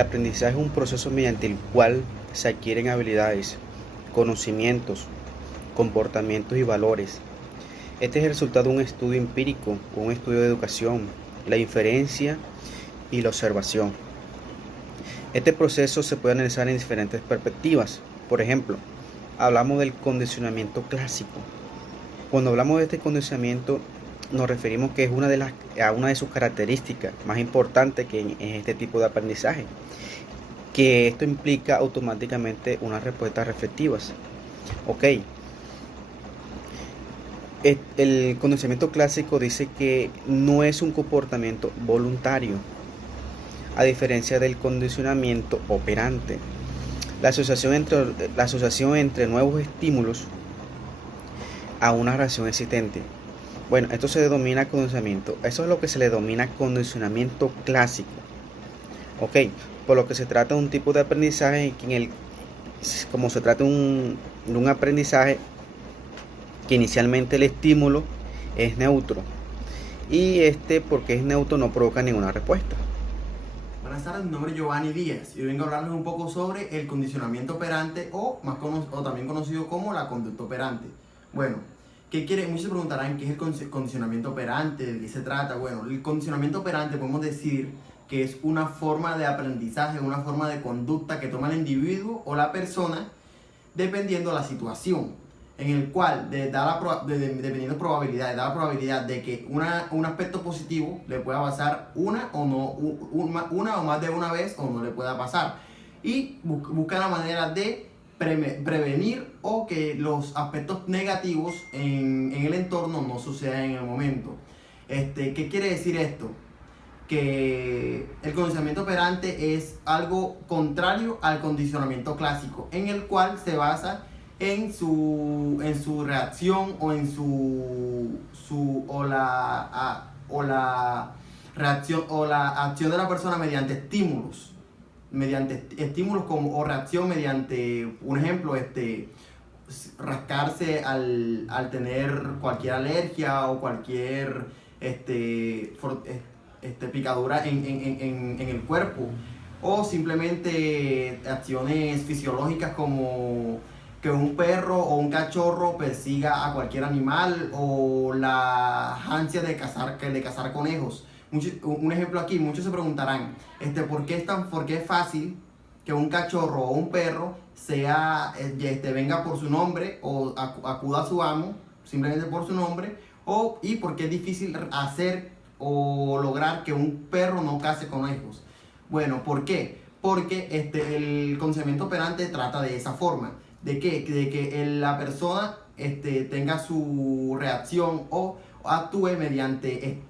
El aprendizaje es un proceso mediante el cual se adquieren habilidades, conocimientos, comportamientos y valores. Este es el resultado de un estudio empírico, un estudio de educación, la inferencia y la observación. Este proceso se puede analizar en diferentes perspectivas. Por ejemplo, hablamos del condicionamiento clásico. Cuando hablamos de este condicionamiento, nos referimos que es a una de sus características más importantes que en este tipo de aprendizaje, que esto implica automáticamente unas respuestas reflexivas. Ok, el condicionamiento clásico dice que no es un comportamiento voluntario, a diferencia del condicionamiento operante. La asociación entre nuevos estímulos a una reacción existente. Bueno, esto se denomina condicionamiento. Eso es lo que se le denomina condicionamiento clásico. Ok, por lo que se trata de un tipo de aprendizaje como se trata de un aprendizaje que inicialmente el estímulo es neutro. Y porque es neutro, no provoca ninguna respuesta. Buenas tardes, mi nombre es Giovanni Díaz y vengo a hablarles un poco sobre el condicionamiento operante o también conocido como la conducta operante. Bueno, ¿qué quiere? Muchos se preguntarán qué es el condicionamiento operante, de qué se trata. Bueno, el condicionamiento operante podemos decir que es una forma de aprendizaje, una forma de conducta que toma el individuo o la persona dependiendo de la situación, en el cual dependiendo probabilidades, da la probabilidad de que un aspecto positivo le pueda pasar una o más de una vez o no le pueda pasar. Y busca la manera de prevenir o que los aspectos negativos en el entorno no sucedan en el momento. ¿Qué quiere decir esto? Que el condicionamiento operante es algo contrario al condicionamiento clásico, en el cual se basa en su reacción o en o la reacción o la acción de la persona mediante estímulos como o reacción mediante un ejemplo rascarse al tener cualquier alergia o cualquier picadura en el cuerpo, o simplemente acciones fisiológicas como que un perro o un cachorro persiga a cualquier animal, o la ansia de cazar conejos. Un ejemplo aquí, muchos se preguntarán, ¿por qué es fácil que un cachorro o un perro venga por su nombre o acuda a su amo simplemente por su nombre, y por qué es difícil hacer o lograr que un perro no case conejos? Bueno, ¿por qué? Porque el conocimiento operante trata de esa forma, de que la persona tenga su reacción o actúe mediante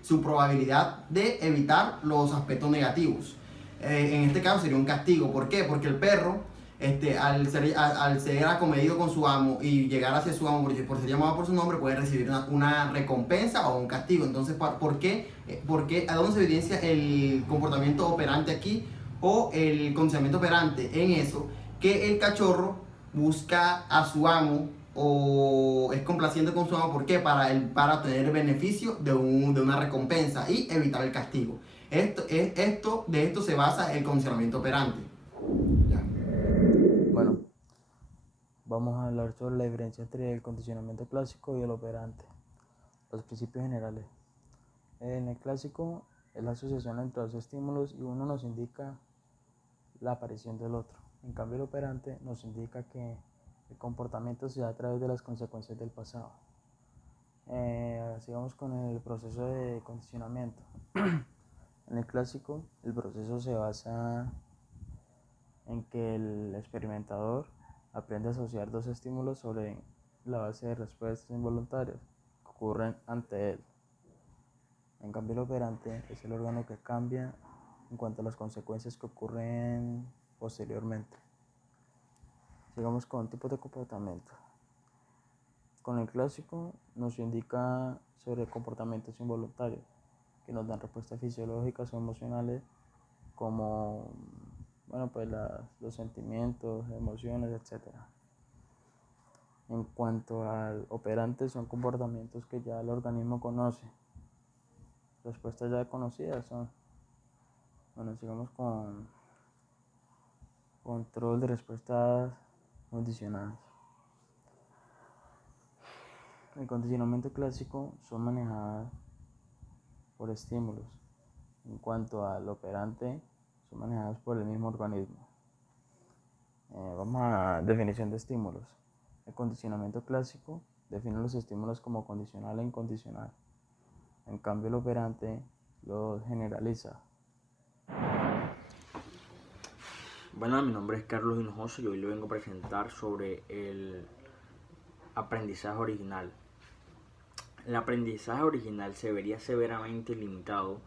su probabilidad de evitar los aspectos negativos. En este caso sería un castigo. ¿Por qué? Porque el perro, al ser acomedido con su amo y llegar hacia su amo por ser llamado por su nombre, puede recibir una recompensa o un castigo. Entonces, ¿por qué? ¿A dónde se evidencia el comportamiento operante aquí o el condicionamiento operante? En eso, que el cachorro busca a su amo o es complaciente con su amo. ¿Por qué? Para obtener el beneficio de una recompensa y evitar el castigo. De esto se basa el condicionamiento operante. Ya. Bueno, vamos a hablar sobre la diferencia entre el condicionamiento clásico y el operante. Los principios generales. En el clásico es la asociación entre dos estímulos y uno nos indica la aparición del otro. En cambio, el operante nos indica que el comportamiento se da a través de las consecuencias del pasado. Sigamos con el proceso de condicionamiento. En el clásico, el proceso se basa en que el experimentador aprende a asociar dos estímulos sobre la base de respuestas involuntarias que ocurren ante él. En cambio, el operante es el órgano que cambia en cuanto a las consecuencias que ocurren posteriormente. Sigamos con tipos de comportamiento. Con el clásico nos indica sobre comportamientos involuntarios que nos dan respuestas fisiológicas o emocionales como los sentimientos, emociones, etc. En cuanto al operante, son comportamientos que ya el organismo conoce. Respuestas ya conocidas son Bueno, sigamos con control de respuestas condicionadas. El condicionamiento clásico son manejadas por estímulos. En cuanto al operante, son manejadas por el mismo organismo. Vamos a definición de estímulos. El condicionamiento clásico define los estímulos como condicional e incondicional. En cambio, el operante los generaliza. Bueno, mi nombre es Carlos Hinojoso y hoy le vengo a presentar sobre el aprendizaje original. El aprendizaje original se vería severamente limitado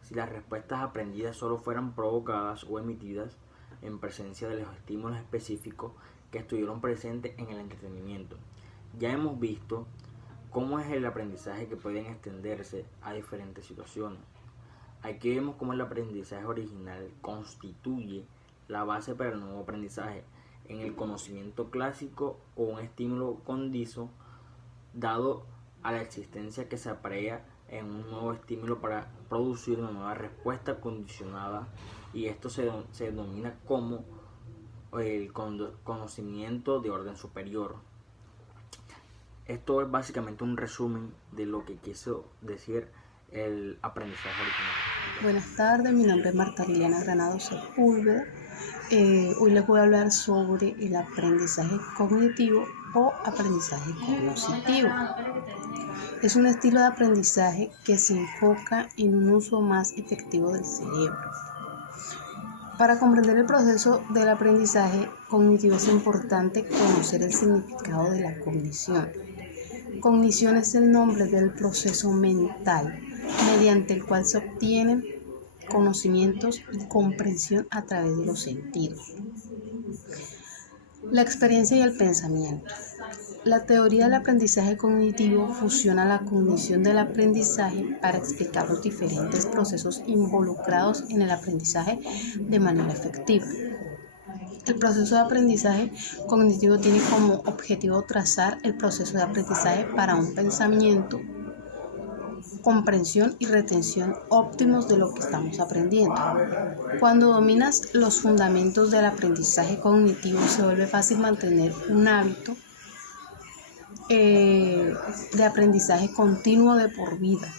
si las respuestas aprendidas solo fueran provocadas o emitidas en presencia de los estímulos específicos que estuvieron presentes en el entretenimiento. Ya hemos visto cómo es el aprendizaje que pueden extenderse a diferentes situaciones. Aquí vemos cómo el aprendizaje original constituye la base para el nuevo aprendizaje en el conocimiento clásico o un estímulo condiso dado a la existencia que se aprea en un nuevo estímulo para producir una nueva respuesta condicionada, y esto se denomina como el conocimiento de orden superior. Esto es básicamente un resumen de lo que quiso decir el aprendizaje original. Buenas tardes, mi nombre es Marta Liliana Granados Sepúlveda. Hoy les voy a hablar sobre el aprendizaje cognitivo o aprendizaje cognoscitivo. Es un estilo de aprendizaje que se enfoca en un uso más efectivo del cerebro. Para comprender el proceso del aprendizaje cognitivo es importante conocer el significado de la cognición. Cognición es el nombre del proceso mental mediante el cual se obtienen conocimientos y comprensión a través de los sentidos. La experiencia y el pensamiento. La teoría del aprendizaje cognitivo fusiona la cognición del aprendizaje para explicar los diferentes procesos involucrados en el aprendizaje de manera efectiva. El proceso de aprendizaje cognitivo tiene como objetivo trazar el proceso de aprendizaje para un pensamiento, comprensión y retención óptimos de lo que estamos aprendiendo. Cuando dominas los fundamentos del aprendizaje cognitivo, se vuelve fácil mantener un hábito de aprendizaje continuo de por vida.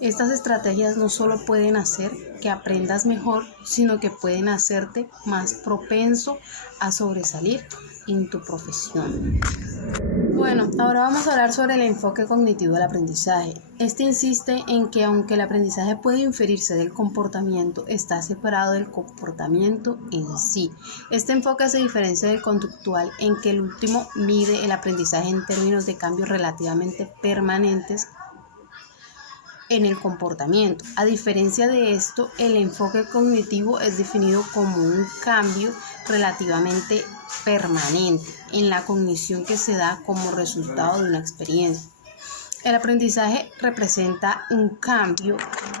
Estas estrategias no solo pueden hacer que aprendas mejor, sino que pueden hacerte más propenso a sobresalir en tu profesión. Bueno, ahora vamos a hablar sobre el enfoque cognitivo del aprendizaje. Este insiste en que aunque el aprendizaje puede inferirse del comportamiento, está separado del comportamiento en sí. Este enfoque se diferencia del conductual en que el último mide el aprendizaje en términos de cambios relativamente permanentes en el comportamiento. A diferencia de esto, el enfoque cognitivo es definido como un cambio relativamente permanente en la cognición que se da como resultado de una experiencia. El aprendizaje representa un cambio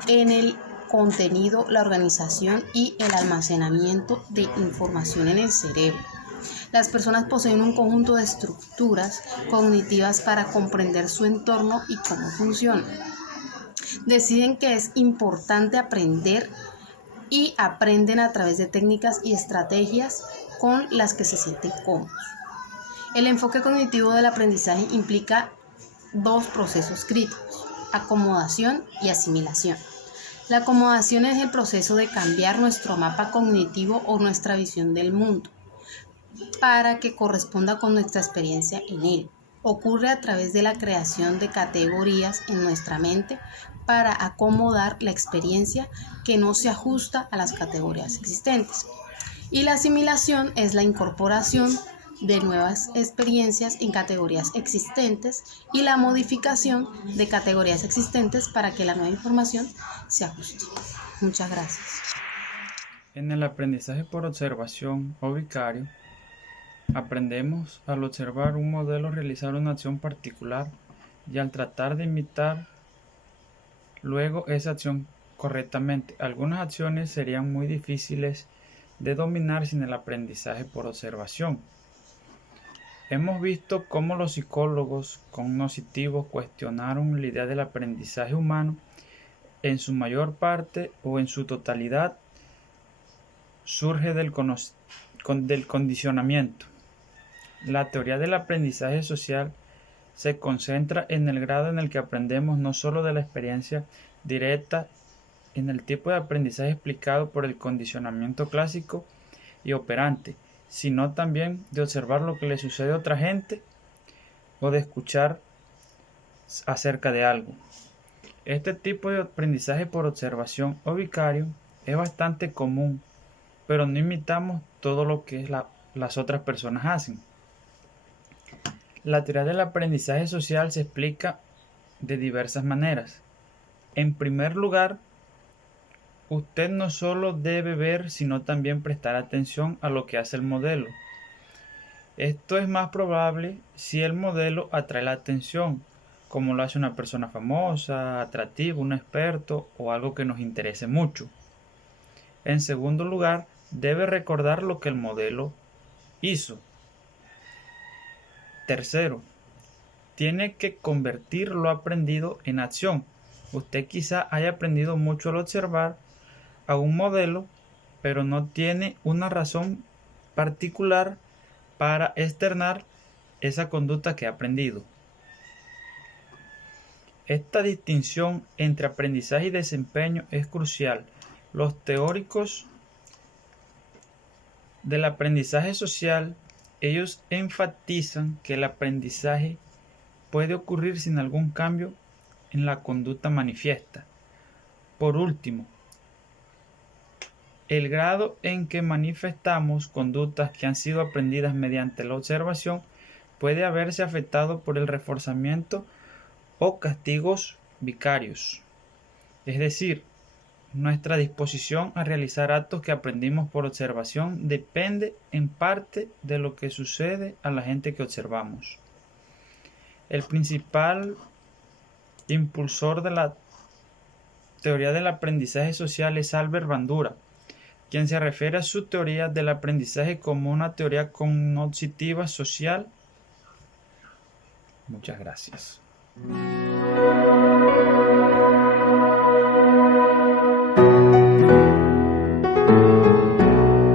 en el contenido, la organización y el almacenamiento de información en el cerebro. Las personas poseen un conjunto de estructuras cognitivas para comprender su entorno y cómo funciona. Deciden que es importante aprender y aprenden a través de técnicas y estrategias con las que se sienten cómodos. El enfoque cognitivo del aprendizaje implica dos procesos críticos: acomodación y asimilación. La acomodación es el proceso de cambiar nuestro mapa cognitivo o nuestra visión del mundo para que corresponda con nuestra experiencia en él. Ocurre a través de la creación de categorías en nuestra mente para acomodar la experiencia que no se ajusta a las categorías existentes. Y la asimilación es la incorporación de nuevas experiencias en categorías existentes y la modificación de categorías existentes para que la nueva información se ajuste. Muchas gracias. En el aprendizaje por observación o vicario, aprendemos al observar un modelo realizar una acción particular y al tratar de imitar luego esa acción correctamente. Algunas acciones serían muy difíciles de dominar sin el aprendizaje por observación. Hemos visto cómo los psicólogos cognitivos cuestionaron la idea del aprendizaje humano en su mayor parte o en su totalidad surge del condicionamiento. La teoría del aprendizaje social se concentra en el grado en el que aprendemos no solo de la experiencia directa en el tipo de aprendizaje explicado por el condicionamiento clásico y operante, sino también de observar lo que le sucede a otra gente o de escuchar acerca de algo. Este tipo de aprendizaje por observación o vicario es bastante común, pero no imitamos todo lo que las otras personas hacen. La teoría del aprendizaje social se explica de diversas maneras. En primer lugar, usted no solo debe ver, sino también prestar atención a lo que hace el modelo. Esto es más probable si el modelo atrae la atención, como lo hace una persona famosa, atractiva, un experto o algo que nos interese mucho. En segundo lugar, debe recordar lo que el modelo hizo. Tercero, tiene que convertir lo aprendido en acción. Usted quizá haya aprendido mucho al observar a un modelo, pero no tiene una razón particular para externar esa conducta que ha aprendido. Esta distinción entre aprendizaje y desempeño es crucial. Los teóricos del aprendizaje social, ellos enfatizan que el aprendizaje puede ocurrir sin algún cambio en la conducta manifiesta. Por último, el grado en que manifestamos conductas que han sido aprendidas mediante la observación puede haberse afectado por el reforzamiento o castigos vicarios. Es decir, nuestra disposición a realizar actos que aprendimos por observación depende en parte de lo que sucede a la gente que observamos. El principal impulsor de la teoría del aprendizaje social es Albert Bandura, quien se refiere a su teoría del aprendizaje como una teoría cognitiva social. Muchas gracias.